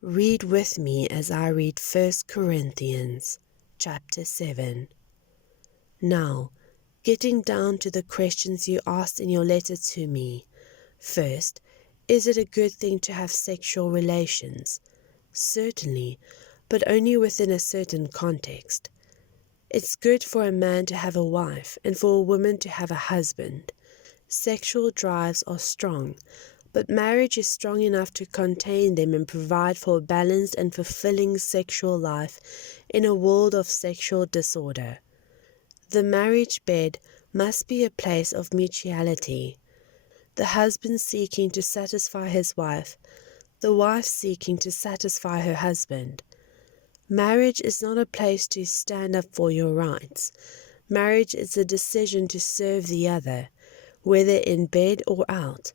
Read with me as I read 1 Corinthians chapter 7. Now, getting down to the questions you asked in your letter to me. First, is it a good thing to have sexual relations? Certainly, but only within a certain context. It's good for a man to have a wife and for a woman to have a husband. Sexual drives are strong, but marriage is strong enough to contain them and provide for a balanced and fulfilling sexual life in a world of sexual disorder. The marriage bed must be a place of mutuality. The husband seeking to satisfy his wife, the wife seeking to satisfy her husband. Marriage is not a place to stand up for your rights. Marriage is a decision to serve the other, whether in bed or out.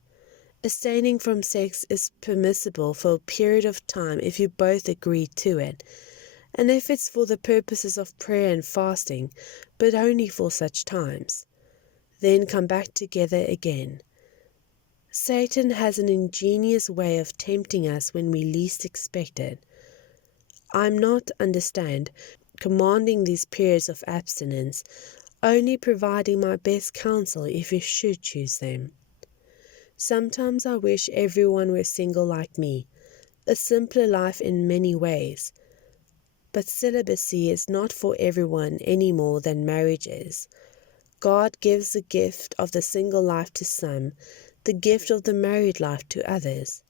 Abstaining from sex is permissible for a period of time if you both agree to it, and if it's for the purposes of prayer and fasting, but only for such times. Then come back together again. Satan has an ingenious way of tempting us when we least expect it. I'm not, understand, commanding these periods of abstinence, only providing my best counsel if you should choose them. Sometimes I wish everyone were single like me, a simpler life in many ways. But celibacy is not for everyone any more than marriage is. God gives the gift of the single life to some, the gift of the married life to others.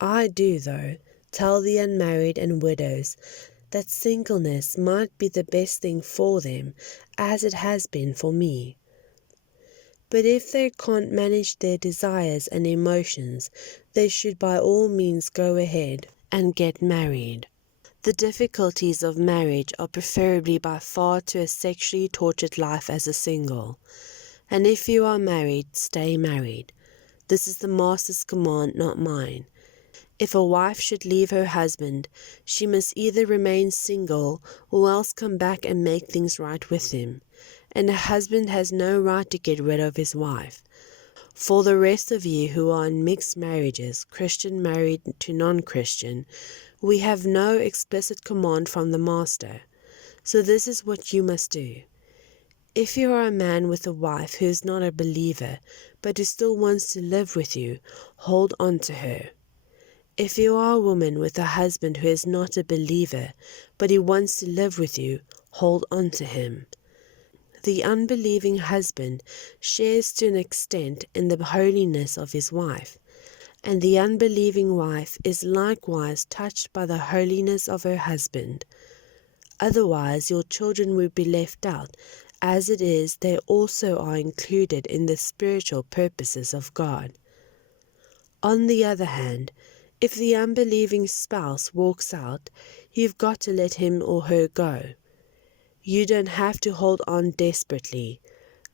I do, though, tell the unmarried and widows that singleness might be the best thing for them, as it has been for me. But if they can't manage their desires and emotions, they should by all means go ahead and get married. The difficulties of marriage are preferably by far to a sexually tortured life as a single. And if you are married, stay married. This is the Master's command, not mine. If a wife should leave her husband, she must either remain single or else come back and make things right with him. And a husband has no right to get rid of his wife. For the rest of you who are in mixed marriages, Christian married to non-Christian, we have no explicit command from the Master. So this is what you must do. If you are a man with a wife who is not a believer, but who still wants to live with you, hold on to her. If you are a woman with a husband who is not a believer, but he wants to live with you, hold on to him. The unbelieving husband shares to an extent in the holiness of his wife, and the unbelieving wife is likewise touched by the holiness of her husband. Otherwise your children would be left out. As it is, they also are included in the spiritual purposes of God. On the other hand, if the unbelieving spouse walks out, you've got to let him or her go. You don't have to hold on desperately.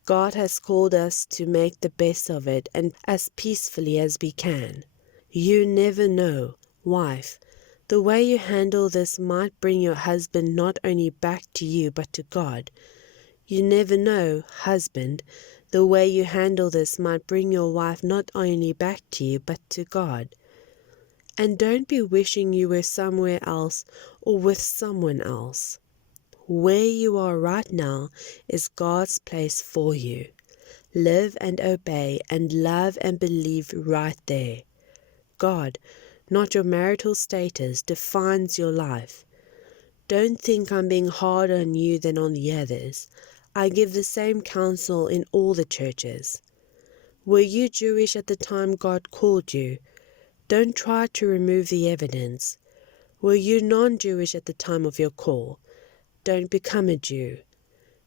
God has called us to make the best of it and as peacefully as we can. You never know, wife. The way you handle this might bring your husband not only back to you but to God. You never know, husband. The way you handle this might bring your wife not only back to you but to God. And don't be wishing you were somewhere else or with someone else. Where you are right now is God's place for you. Live and obey and love and believe right there. God, not your marital status, defines your life. Don't think I'm being harder on you than on the others. I give the same counsel in all the churches. Were you Jewish at the time God called you? Don't try to remove the evidence. Were you non-Jewish at the time of your call? Don't become a Jew.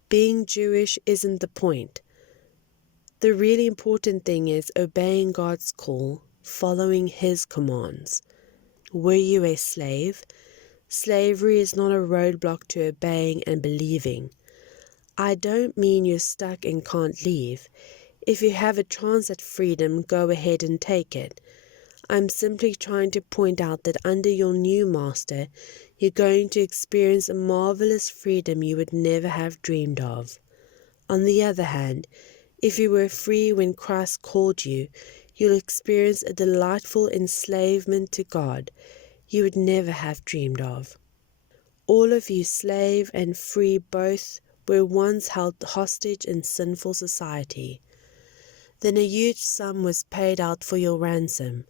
Being Jewish isn't the point. The really important thing is obeying God's call, following His commands. Were you a slave? Slavery is not a roadblock to obeying and believing. I don't mean you're stuck and can't leave. If you have a chance at freedom, go ahead and take it. I'm simply trying to point out that under your new master, you're going to experience a marvelous freedom you would never have dreamed of. On the other hand, if you were free when Christ called you, you'll experience a delightful enslavement to God. you would never have dreamed of. All of you, slave and free both, were once held hostage in sinful society. Then a huge sum was paid out for your ransom.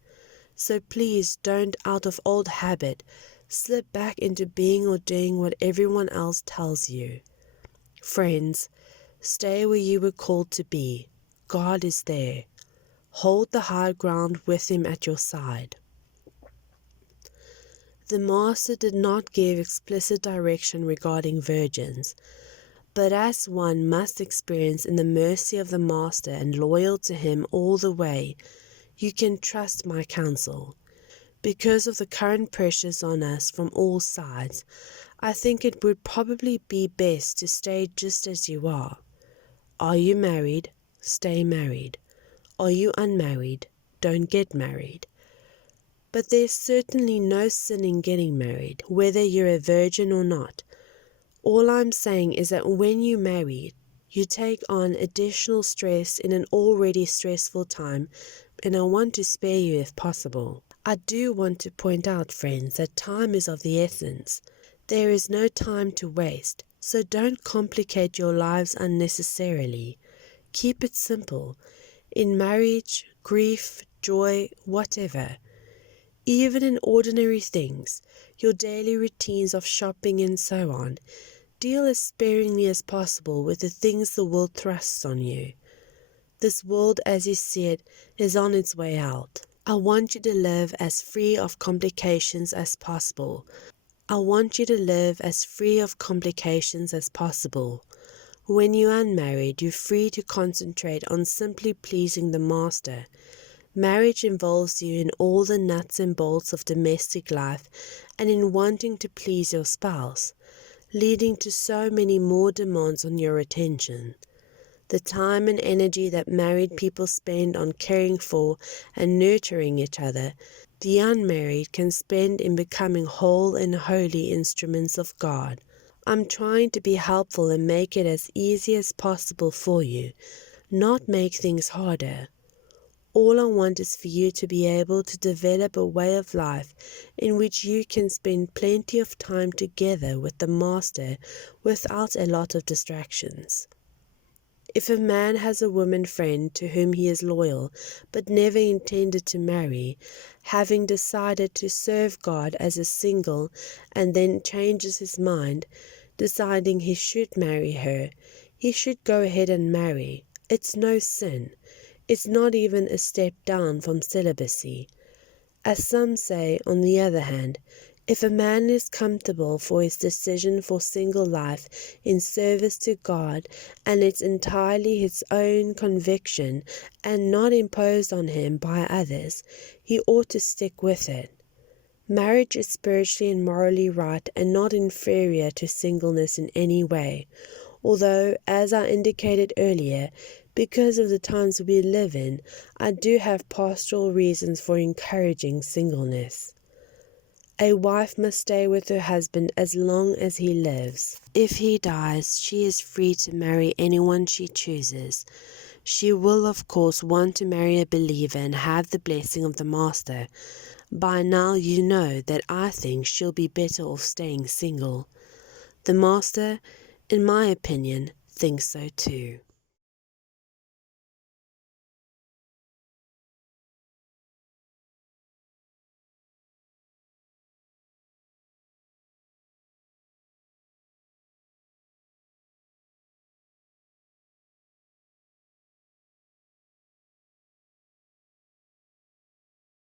So please don't, out of old habit, slip back into being or doing what everyone else tells you. Friends, stay where you were called to be. God is there. Hold the high ground with Him at your side. The Master did not give explicit direction regarding virgins, but as one must experience in the mercy of the Master and loyal to Him all the way, you can trust my counsel. Because of the current pressures on us from all sides, I think it would probably be best to stay just as you are. Are you married? Stay married. Are you unmarried? Don't get married. But there's certainly no sin in getting married, whether you're a virgin or not. All I'm saying is that when you marry, you take on additional stress in an already stressful time, and I want to spare you if possible. I do want to point out, friends, that time is of the essence. There is no time to waste, so don't complicate your lives unnecessarily. Keep it simple. In marriage, grief, joy, whatever. Even in ordinary things, your daily routines of shopping and so on, deal as sparingly as possible with the things the world thrusts on you. This world, as you see it, is on its way out. I want you to live as free of complications as possible. I want you to live as free of complications as possible. When you're unmarried, you're free to concentrate on simply pleasing the Master. Marriage involves you in all the nuts and bolts of domestic life and in wanting to please your spouse, leading to so many more demands on your attention. The time and energy that married people spend on caring for and nurturing each other, the unmarried can spend in becoming whole and holy instruments of God. I'm trying to be helpful and make it as easy as possible for you, not make things harder. All I want is for you to be able to develop a way of life in which you can spend plenty of time together with the Master without a lot of distractions. If a man has a woman friend to whom he is loyal, but never intended to marry, having decided to serve God as a single and then changes his mind, deciding he should marry her, he should go ahead and marry. It's no sin. It's not even a step down from celibacy. As some say, on the other hand, if a man is comfortable for his decision for single life in service to God, and it's entirely his own conviction and not imposed on him by others, he ought to stick with it. Marriage is spiritually and morally right and not inferior to singleness in any way, although, as I indicated earlier, because of the times we live in, I do have pastoral reasons for encouraging singleness. A wife must stay with her husband as long as he lives. If he dies, she is free to marry anyone she chooses. She will, of course, want to marry a believer and have the blessing of the Master. By now you know that I think she'll be better off staying single. The Master, in my opinion, thinks so too.